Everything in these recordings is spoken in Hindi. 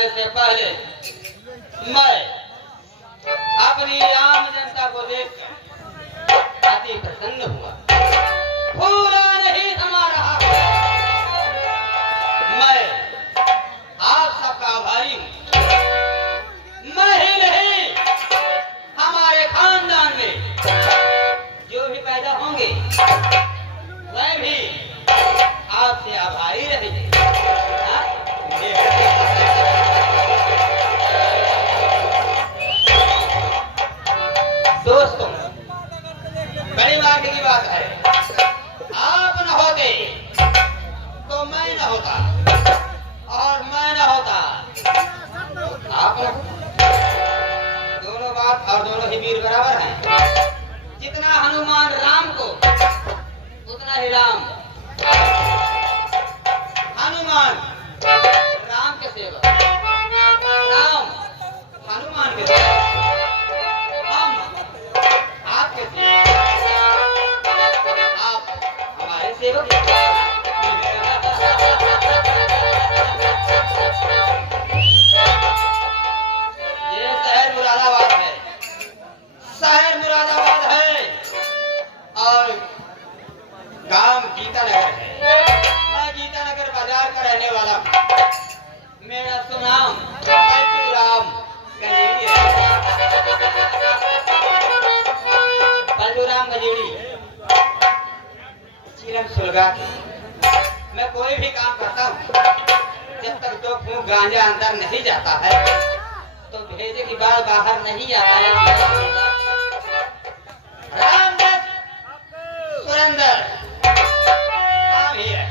जाने से पहले मैं अपनी आम जनता को देखकर अति प्रसन्न हुआ। पूरा नहीं समा रहा। मैं आप सबका आभारी हूं। मैं ही नहीं, हमारे खानदान में जो भी पैदा होंगे वह भी आपसे आभारी रहेंगे। दोस्तों, बड़ी बात की बात है, आप न होते तो मैं न होता और मैं न होता आप न होता। दोनों बात और दोनों ही वीर बराबर हैं। जितना हनुमान राम को उतना ही राम हनुमान राम के सेवक, राम हनुमान के सेवक, हम आपके सेवक, आप हमारे सेवक। ये शहर मुरादाबाद है, शहर मुरादाबाद है और गांव गीतानगर है। मैं गीतानगर बाजार का रहने वाला हूँ। मेरा सुनाम पलटूराम गजेड़ी है। पलटूराम गजेड़ी चिरम सुलगा। मैं कोई भी काम करता हूँ, जब तक 2 फूंक गांजा अंदर नहीं जाता है तो भेजे की बात बाहर नहीं आता है। रामदत्त सुरेंद्र काम ही है।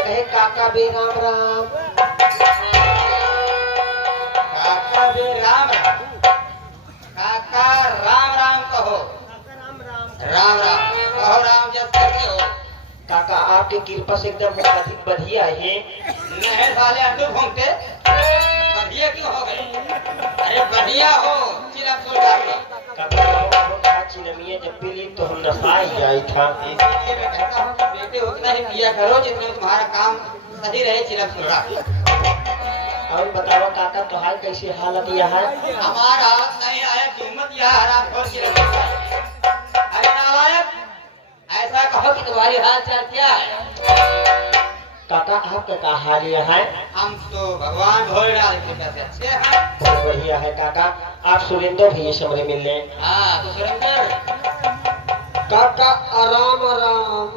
कहे काका बे राम राम, काका बे राम राम, काका राम राम कहो, राम राम कहो, राम जस करके हो। काका आपकी कृपा से एकदम अधिक बढ़िया है। नहीं साले अंडू घूमते बढ़िया क्यों हो गए? अरे बढ़िया हो चिलम सुलगा के। काका चिलमिया जब भी ली तो हम नशा ही जाई था। इसीलिए मैं कहता हूँ कि बेटे उतना ही किया करो जितना तुम्हारा काम सही रहे। चिलम सुलगा और बताओ काका तुहार कैसी हालत यह है? हमारा नहीं आया कीमत यह हराम खोर चिलम सुलगा। अरे नालायक, ऐसा कहो कि तुम्हारी हाल चाल क्या है? काका आपका क्या हाल यह है? हम तो भगवान भोलेनाथ के पैसे अच्छे हैं। बहुत बढ़िया है काका। आप सुरेंद्र भैया से हमरे मिलने। हाँ तो सुरेंद्र काका आराम आराम।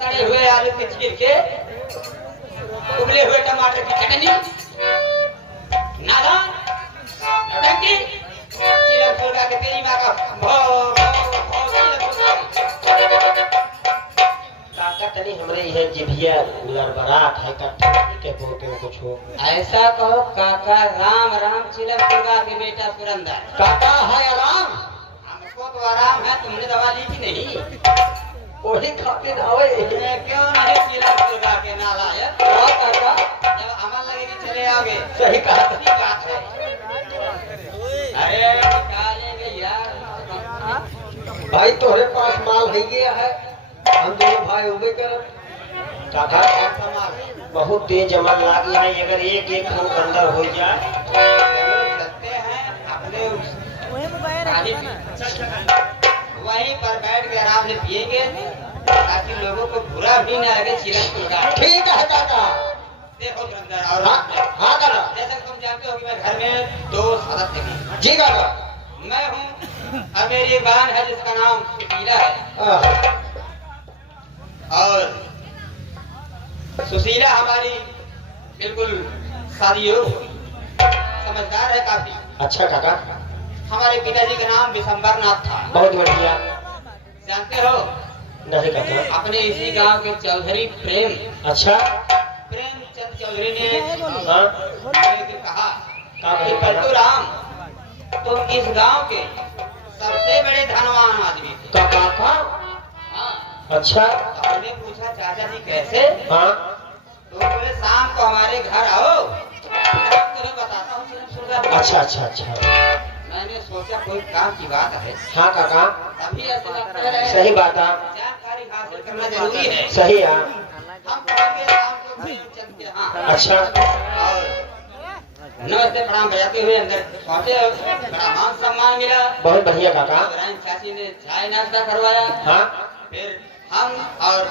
सड़े हुए आलू के छील के, उबले हुए टमाटर की चटनी, नादान, नौटंकी, चिलम सुलगा के तेरी माँ का काका तनी हमरे यह जिभिया लड़बड़ाहट है का के बोलते हो कुछ हो। ऐसा कहो काका राम राम चिलम सुलगा के बेटा सुरेंद्र। काका है आराम। हमको तो आराम है, तुमने दवा ली कि नहीं? वही खाते हवे। क्यों नहीं चिलम सुलगा के नालायक? काका जब अमल लगेगी चले आओगे। सही कहा। सही बात है। अरे निकालेंगे यार। भाई तोहरे पास माल है गया है, हम दोनों भाई उबे कर। काका बहुत तेज अमल लागी है, अगर एक एक फूट अंदर हो जाए सकते हैं अपने वहीं पर बैठ के आराम से पिएंगे ताकि लोगों को बुरा भी ना लगे। चिलम सुलगा ठीक है काका। देखो सुरेंद्र और हाँ काका। जैसा कि तुम जानते हो कि मैं घर में 2 सदस्य हैं। जी काका। मैं हूँ और मेरी एक बहन है जिसका नाम सुशीला है। और सुशीला हमारी बिल्कुल शादीयोग्य समझदार है काफी। अच्छा काका। हमारे पिताजी का नाम विशंबर नाथ था। बहुत बढ़िया। जानते हो? नहीं काका। अपने इसी गांव के चौधरी अच्छा प्रेमचंद चौधरी ने हाँ कहा कि पलटूराम तुम इस गांव के सबसे बड़े धनवान आदमी थे। काका का? हाँ। अच्छा। हमने पूछा चाचा जी कैसे? हाँ। तो बोले शाम को हमारे घर आओ, मैं तुम्हें बताता हूँ। अच्छा अच्छा अच्छा। मैंने सोचा कोई काम की बात है, हाँ काका, तभी ऐसे लगता है। सही बात है, जानकारी हासिल करना जरूरी है। सही है। हम पहुंच गए शाम को प्रेमचंद के यहाँ। अच्छा, और नमस्ते प्रणाम बजाते हुए अंदर पहुंचे, बड़ा मान सम्मान मिला। बहुत बढ़िया काका। इब्राहिम चाची ने चाय नाश्ता करवाया। हाँ, फिर हम और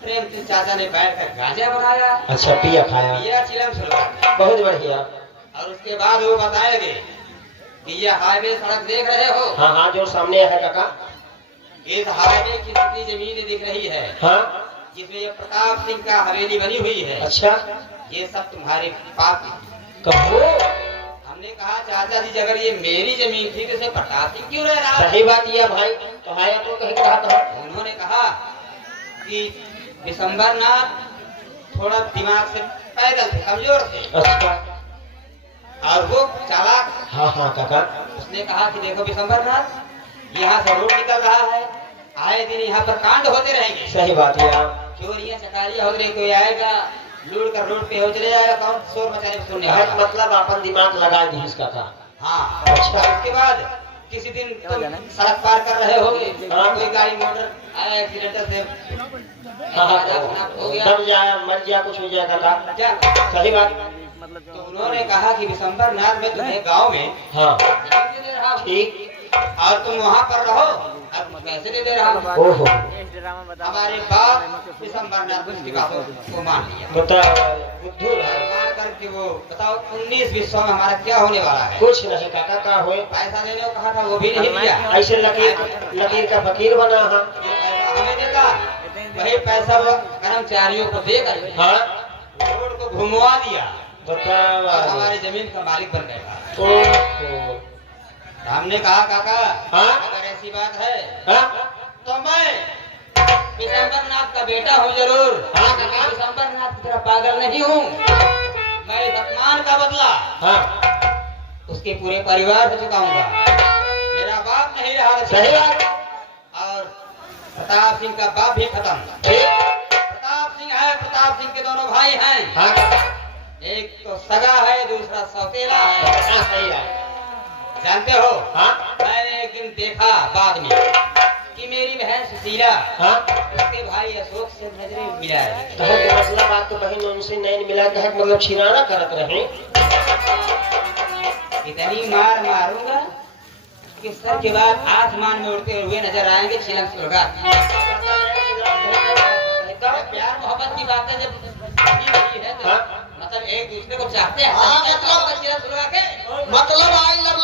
प्रेमचंद चाचा ने बैठकर गांजा बनाया, अच्छा, पिया खाया, पिया चिलम सुलगा। बहुत बढ़िया। और उसके बाद वो बताएंगे कि ये हाईवे सड़क देख रहे हो, हाँ हाँ, जो सामने है काका। इस हाईवे की कितनी जमीन दिख रही है, हाँ, जिसमें ये प्रताप सिंह का हवेली बनी हुई है, अच्छा, ये सब तुम्हारे पाप की। कहो। हमने कहा चाचा जी अगर ये मेरी जमीन थी तो इसे प्रताप सिंह क्यों रह रहा? सही बात ये भाई, तो है तो कहीं कहा था। उन्होंने कहा कि दिसंबर नाथ थोड़ा दिमाग से पैदल थे, कमजोर थे, अच्छा, और वो चालाक। हाँ हाँ काका। उसने कहा कि देखो दिसंबर नाथ, यहाँ से रोड निकल रहा है, आए दिन यहाँ पर कांड होते रहेंगे, सही बात है, चोरियां चकारियां हो रही, कोई आएगा लूट कर रोड पे हो चले जाएगा, कौन शोर मचाने सुनने वाला। मतलब अपन दिमाग लगा दी इसका था। हाँ, अच्छा। उसके बाद किसी दिन तुम सड़क पार कर रहे होगे, हाँ। कोई गाड़ी मोटर आया एक्सीडेंट से हाँ हाँ, हो गया, दब जाया, मर गया, कुछ हो जाएगा काका। क्या? सही बात। तो उन्होंने कहा कि दिसंबर नाथ में तुम्हें गांव में हाँ, जमीन दे रहा हूं, ठीक। और तुम वहाँ पर रहो, अब पैसे दे रहा हूं। ओहो, हमारे बाप दिसंबर नाथ उसकी बातों को मान लिया। बुद्धू भाई, मान करके वो बताओ 19-20 में हमारा क्या होने वाला है। कुछ नहीं काका, का हुए पैसा देने को कहा था, वो भी नहीं दिया। ऐसे लकीर का फकीर बना। हाँ, जो पैसा हमें देता, वही पैसा वो कर्मचारियों को देकर हाँ, रोड को घुमवा दिया बताओ। और हमारी जमीन का मालिक बन गया। ओहो, हमने कहा काका, हाँ? अगर ऐसी बात है हाँ, तो मैं दिसंबर नाथ का बेटा हूँ जरूर। हाँ, काका। दिसंबर नाथ की तरह पागल नहीं हूँ। मैं इस अपमान का बदला हाँ, उसके पूरे परिवार से चुकाऊंगा। मेरा बाप नहीं रहा। सही बात। और प्रताप सिंह का बाप भी खत्म। ठीक। प्रताप सिंह है, प्रताप सिंह के दोनों भाई हैं। हाँ, एक तो सगा है, दूसरा सौतेला है। हाँ, सही है। जानते हो, हाँ, मैंने एक दिन देखा बाद में कि मेरी बहन सुशीला हाँ, उसके भाई अशोक से नजरें मिला है। कहे के मतलब आपके बहन उनसे नैन मिला, कहे के मतलब छिराना करत रहे। इतनी मार मारूंगा कि सर के बाद आसमान में उड़ते हुए नजर आएंगे चिलम सुलगा। प्यार मोहब्बत की बात है, जब है तो हाँ? मतलब एक दूसरे को चाहते हैं, हाँ, तभी कहते हैं, चिलम सुलगा के मतलब आई लव